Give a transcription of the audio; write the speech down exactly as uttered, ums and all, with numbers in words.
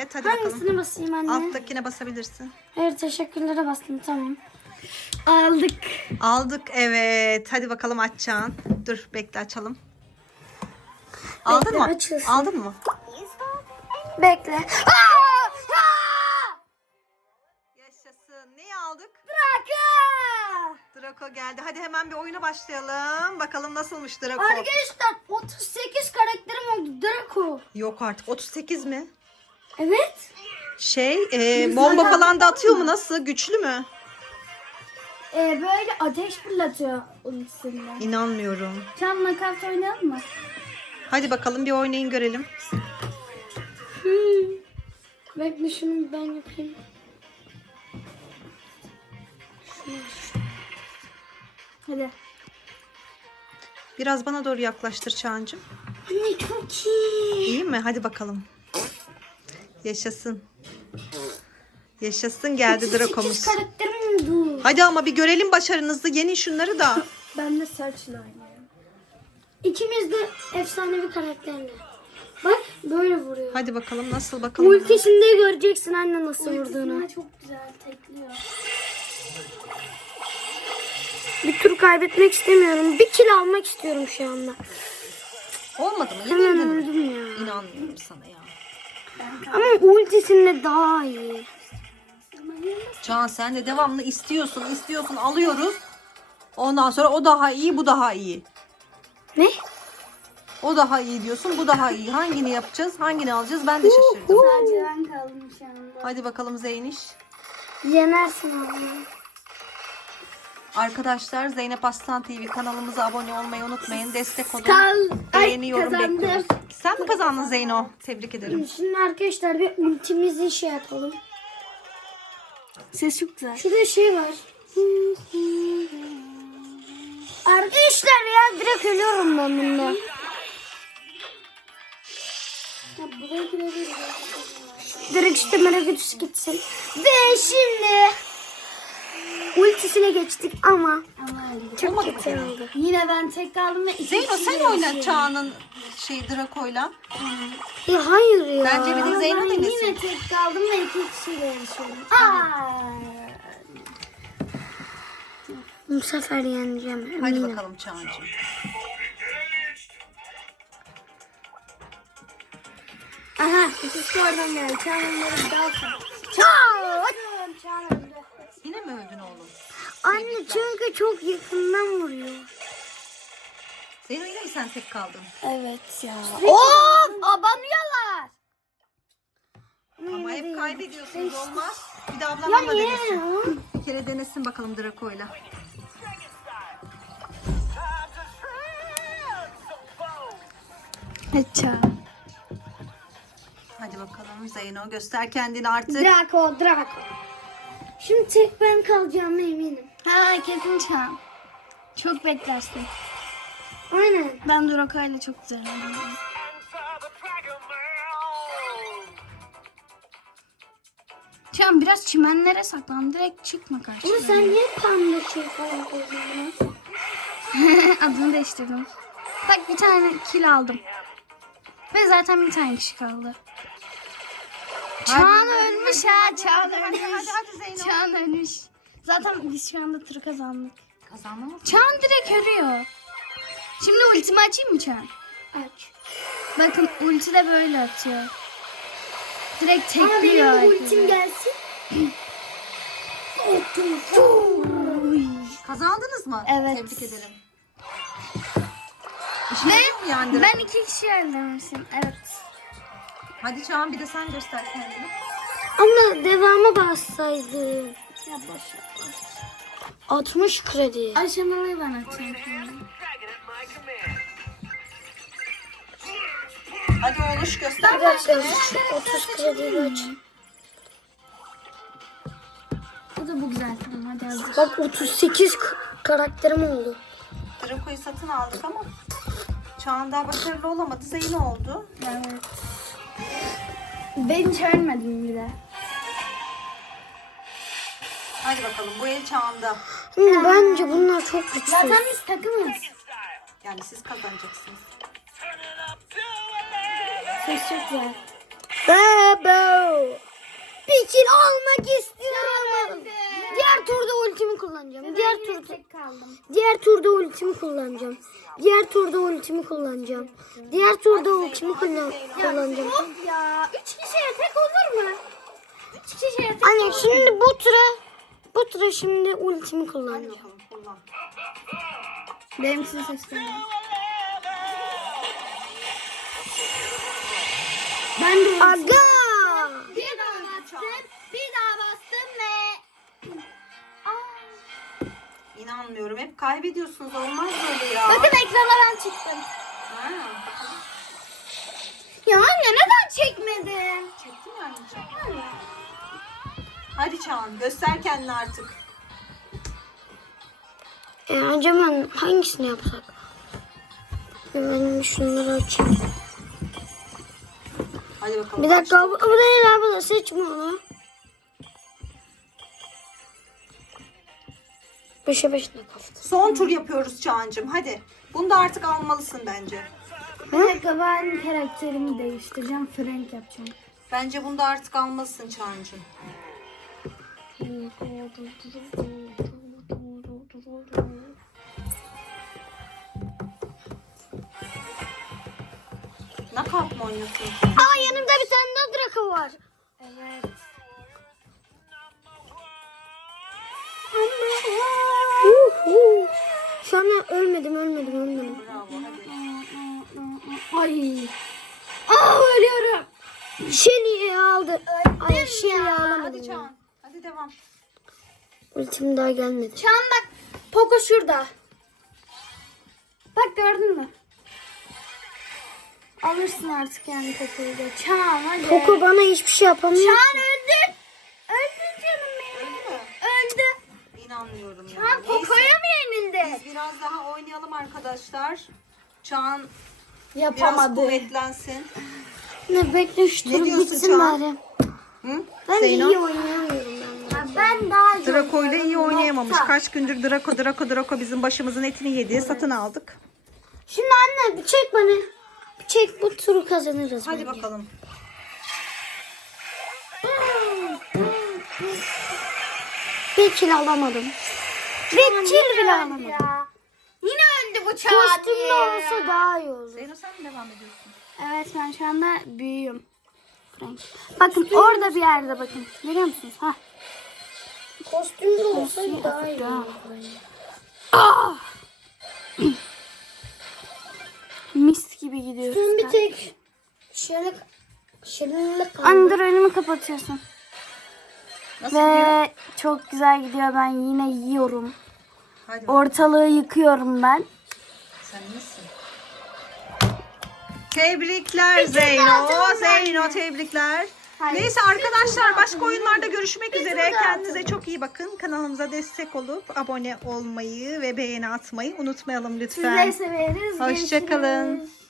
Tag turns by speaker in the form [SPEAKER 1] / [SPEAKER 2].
[SPEAKER 1] Evet hadi
[SPEAKER 2] Hangisine
[SPEAKER 1] bakalım.
[SPEAKER 2] basayım anne?
[SPEAKER 1] Alttakine basabilirsin.
[SPEAKER 2] Evet teşekkürlere bastım tamam. Aldık.
[SPEAKER 1] Aldık evet. Hadi bakalım açacaksın. Dur bekle açalım. Aldın
[SPEAKER 2] Bekle,
[SPEAKER 1] mı?
[SPEAKER 2] açılsın.
[SPEAKER 1] Aldın mı?
[SPEAKER 2] Bekle. Aa! Aa!
[SPEAKER 1] Yaşasın. Neyi aldık?
[SPEAKER 2] Draco!
[SPEAKER 1] Draco geldi. Hadi hemen bir oyuna başlayalım. Bakalım nasılmış Draco.
[SPEAKER 2] Arkadaşlar otuz sekiz karakterim oldu Draco.
[SPEAKER 1] Yok artık. otuz sekiz mi?
[SPEAKER 2] Evet.
[SPEAKER 1] Şey e, bomba falan da atıyor mu? Nasıl? Güçlü mü?
[SPEAKER 2] Ee, böyle ateş fırlatıyor ultisinden.
[SPEAKER 1] İnanmıyorum.
[SPEAKER 2] Can nakavt oynayalım mı?
[SPEAKER 1] Hadi bakalım bir oynayın görelim.
[SPEAKER 2] Hmm. Bekle şunu ben yapayım. Şunu. Hadi.
[SPEAKER 1] Biraz bana doğru yaklaştır Çağancığım.
[SPEAKER 2] Anne çok iyi.
[SPEAKER 1] İyi mi? Hadi bakalım. Yaşasın. Yaşasın geldi Draco'muz.
[SPEAKER 2] sekiz karakterim oldu.
[SPEAKER 1] Hadi ama bir görelim başarınızı. Yenin şunları da.
[SPEAKER 2] Ben de Search'la oynuyorum. İkimiz de efsanevi karakterle. Bak böyle vuruyor.
[SPEAKER 1] Hadi bakalım nasıl bakalım.
[SPEAKER 2] Ultisinde göreceksin anne nasıl vurduğunu. Çok güzel tekliyor. Bir tur kaybetmek istemiyorum. Bir kill almak istiyorum şu anda.
[SPEAKER 1] Olmadı mı?
[SPEAKER 2] Hemen
[SPEAKER 1] Yenildin mi?
[SPEAKER 2] öldüm ya.
[SPEAKER 1] İnanmıyorum sana ya.
[SPEAKER 2] Ama ultisinde daha iyi.
[SPEAKER 1] Can sen de devamlı istiyorsun, istiyorsun, alıyoruz. Ondan sonra o daha iyi, bu daha iyi.
[SPEAKER 2] Ne?
[SPEAKER 1] O daha iyi diyorsun, bu daha iyi. Hangini yapacağız, hangini alacağız ben de şaşırdım.
[SPEAKER 2] Sadece ben kaldım şu anda.
[SPEAKER 1] Hadi bakalım Zeyniş.
[SPEAKER 2] Yenersin abi.
[SPEAKER 1] Arkadaşlar Zeynep Aslan T V kanalımıza abone olmayı unutmayın. Destek olun.
[SPEAKER 2] Kal.
[SPEAKER 1] Beğeni,
[SPEAKER 2] Ay,
[SPEAKER 1] yorum
[SPEAKER 2] kazandım.
[SPEAKER 1] bekliyoruz. Sen mi kazandın Zeyno? Tebrik ederim.
[SPEAKER 2] Şimdi arkadaşlar bir ultimizi şey yapalım. Ses çok güzel. Şurada şey var. Arkadaşlar ya direkt ölüyorum ben bundan. Ya buraya girebiliriz. Direkt işte merak ötesi gitsin. Ve şimdi ultisine geçtik ama, çok
[SPEAKER 1] Olmadı
[SPEAKER 2] kötü
[SPEAKER 1] mı?
[SPEAKER 2] oldu. Yine ben tek kaldım ve iki
[SPEAKER 1] Zeyno
[SPEAKER 2] kişiyle
[SPEAKER 1] sen oyna
[SPEAKER 2] yaşıyorum.
[SPEAKER 1] Çağan'ın şey Draco'yla.
[SPEAKER 2] Ya hayır ya.
[SPEAKER 1] Bence bir de Zeyno
[SPEAKER 2] Ben
[SPEAKER 1] denesin.
[SPEAKER 2] yine tek kaldım ve iki kişiyle yaşıyorum. Aa. Bu sefer yeneceğim eminim.
[SPEAKER 1] Hadi bakalım Çağan'cığım.
[SPEAKER 2] Aha, ikisi oradan geldi. Çağınları bir daha sonra. Çağ! Çağ öldü.
[SPEAKER 1] Yine mi öldün oğlum?
[SPEAKER 2] Anne çünkü çok yakından vuruyor.
[SPEAKER 1] Zeyno yine mi sen tek kaldın?
[SPEAKER 2] Evet ya. Of! Abanıyorlar.
[SPEAKER 1] Ama hep kaybediyorsunuz olmaz. Bir de ablam
[SPEAKER 2] Ya
[SPEAKER 1] abla
[SPEAKER 2] niye
[SPEAKER 1] denesin.
[SPEAKER 2] ya?
[SPEAKER 1] Bir kere denesin bakalım Draco'yla.
[SPEAKER 2] Çağ.
[SPEAKER 1] Hadi bakalım Zeyno göster kendini artık.
[SPEAKER 2] Draco, Draco. Şimdi tek ben kalacağıma eminim. Ha kesin Çağ. Çok beklersin. Aynen. Ben Draco ile çok güzel oynuyorum. Çağ biraz çimenlere saklan. Direkt çıkma karşıma. Ama sen niye panda şey falan koydun? Adını değiştirdim. Bak bir tane kill aldım. Ve zaten bir tane kişi kaldı. Çağan ölmüş ha. Çağan
[SPEAKER 1] Hadi
[SPEAKER 2] ölmüş.
[SPEAKER 1] hadi hadi Zeyno.
[SPEAKER 2] Çağan ölmüş. Zaten biz şu anda turu kazandık.
[SPEAKER 1] Kazandınız mı?
[SPEAKER 2] Çağan direkt ölüyor. Şimdi ultimi açayım mı Çağan? Aç. Bakın ulti de böyle atıyor. Direkt tekliyor. Aa, benim ultim gelsin.
[SPEAKER 1] Kazandınız mı?
[SPEAKER 2] Evet.
[SPEAKER 1] Tebrik ederim. İşine yarıyor mu yani?
[SPEAKER 2] Ben iki kişi öldürmüşüm. Evet.
[SPEAKER 1] Hadi Çağan bir de sen göster kendini.
[SPEAKER 2] Ama devamı bassaydı. Ya boş altmış kredi. Aşamalı ben açayım.
[SPEAKER 1] Hadi oğluş göster
[SPEAKER 2] Bir dakika,
[SPEAKER 1] kendini.
[SPEAKER 2] şu otuz krediyi aç. Bu da bu güzel tamam hadi hazır. Bak otuz sekiz karakterim oldu.
[SPEAKER 1] Draco'yu satın aldık ama Çağan daha başarılı olamadı. Zeyno oldu.
[SPEAKER 2] Evet. Ben hiç ölmedim bile.
[SPEAKER 1] Hadi bakalım bu el Çağan'da.
[SPEAKER 2] Şimdi bence bunlar çok güçlü. Zaten biz takımız.
[SPEAKER 1] Yani siz kazanacaksınız.
[SPEAKER 2] Ses çok güzel.
[SPEAKER 3] Baba. Bir kill almak istiyorum. Diğer turda ultimi kullanacağım. Diğer turda
[SPEAKER 2] Tek kaldım.
[SPEAKER 3] Diğer turda ultimi kullanacağım. Diğer turda ultimi kullanacağım. Diğer turda ultimi kullan kullanacağım.
[SPEAKER 2] Of ya. Üç kişiye tek olur mu? Üç kişiye tek
[SPEAKER 3] Anne
[SPEAKER 2] olur.
[SPEAKER 3] şimdi bu tura bu tura şimdi ultimi
[SPEAKER 1] Hadi
[SPEAKER 3] kullanacağım.
[SPEAKER 1] bakalım kullan.
[SPEAKER 2] Benim size seslerim. Ben de
[SPEAKER 3] Aga!
[SPEAKER 2] bir daha bastım. Bir daha bastım ve... Aa.
[SPEAKER 1] İnanmıyorum. Hep kaybediyorsunuz. Olmaz böyle ya.
[SPEAKER 2] Bakın ekrana ben çıktım.
[SPEAKER 1] Ha,
[SPEAKER 2] Ya anne neden çekmedin?
[SPEAKER 1] çektim yani. Çektim. Hadi Çağan göster kendini artık.
[SPEAKER 3] E, acaba hangisini yapsak? Hemen şunları açayım.
[SPEAKER 1] Hadi bakalım.
[SPEAKER 3] Bir dakika
[SPEAKER 1] Aç.
[SPEAKER 3] bu, bu değil abi da seçme onu. Beşe beş ne kafta?
[SPEAKER 1] Son tur yapıyoruz Çağan'cığım. Hadi. Bunu da artık almalısın bence.
[SPEAKER 2] Bir dakika ben karakterimi değiştireceğim. Frank yapacağım.
[SPEAKER 1] Bence bunu da artık almalısın Çağan'cığım. Knockout mu oynuyorsun?
[SPEAKER 3] Aa yanımda bir tane daha Draco var.
[SPEAKER 2] Evet.
[SPEAKER 3] Uhu. Şu an ölmedim ölmedim ölmedim.
[SPEAKER 1] Bravo hadi.
[SPEAKER 2] Ay. Aa ölüyorum.
[SPEAKER 3] Shelly'i aldı. Ay Shelly'i
[SPEAKER 1] Hadi
[SPEAKER 3] alamadım. ya.
[SPEAKER 1] Çağan. Hadi devam.
[SPEAKER 3] Ultim daha gelmedi.
[SPEAKER 2] Çağan bak. Poco şurada. Bak gördün mü? Alırsın artık yani Poco'yu da. Çağan hadi.
[SPEAKER 3] Poco bana hiçbir şey yapamıyor.
[SPEAKER 2] Çağan öldü. Öldü canım benim.
[SPEAKER 1] Öyle mi?
[SPEAKER 2] Öldü.
[SPEAKER 1] İnanmıyorum ya.
[SPEAKER 2] Çağan
[SPEAKER 1] Neyse.
[SPEAKER 2] Poco'ya mı yenildi?
[SPEAKER 1] Biz biraz daha oynayalım arkadaşlar. Çağan biraz
[SPEAKER 2] Yapamadı.
[SPEAKER 1] kuvvetlensin.
[SPEAKER 3] Ne bekle şu
[SPEAKER 1] Ne
[SPEAKER 3] tur
[SPEAKER 1] diyorsun
[SPEAKER 3] bitsin
[SPEAKER 1] Çağan?
[SPEAKER 3] bari.
[SPEAKER 1] Hı?
[SPEAKER 3] Ben de
[SPEAKER 1] Zeyno?
[SPEAKER 3] iyi oynayamıyorum ben.
[SPEAKER 2] Ha, ben daha iyi
[SPEAKER 1] Draco ile iyi
[SPEAKER 2] oynuyorum.
[SPEAKER 1] oynayamamış.
[SPEAKER 2] Nokta.
[SPEAKER 1] Kaç gündür Draco Draco Draco bizim başımızın etini yedi. Satın aldık.
[SPEAKER 3] Şimdi anne bir çek bana. Bir çek bu turu kazanırız.
[SPEAKER 1] Hadi
[SPEAKER 3] bence.
[SPEAKER 1] bakalım.
[SPEAKER 3] Bir kill alamadım. Bir kill bile alamadım.
[SPEAKER 2] Ya. Yine öldü bu Çağan.
[SPEAKER 3] Kostümlü
[SPEAKER 2] ya.
[SPEAKER 3] olsa daha iyi olur.
[SPEAKER 1] Zeyno sen mi devam ediyorsun?
[SPEAKER 2] Evet ben şu anda büyüğüm. Frank. Bakın orada bir yerde bakın. Görüyor musunuz? Ha.
[SPEAKER 3] Kostümlü olsa daha iyi olur.
[SPEAKER 2] Mis gibi gidiyoruz.
[SPEAKER 3] Son bir tek şöyle şöyle kaldı.
[SPEAKER 2] Andır önümü kapatıyorsun.
[SPEAKER 1] Nasıl gidiyor?
[SPEAKER 2] Ve çok güzel gidiyor. Ben yine yiyorum.
[SPEAKER 1] Hadi bakalım.
[SPEAKER 2] Ortalığı yıkıyorum ben.
[SPEAKER 1] Sen misin? Tebrikler Zeyno. Zeyno tebrikler.
[SPEAKER 2] Hayır.
[SPEAKER 1] Neyse arkadaşlar başka oyunlarda görüşmek üzere. Kendinize çok iyi bakın. Kanalımıza destek olup abone olmayı ve beğeni atmayı unutmayalım lütfen.
[SPEAKER 2] Sizleri severiz.
[SPEAKER 1] Hoşça kalın.
[SPEAKER 2] Görüşürüz.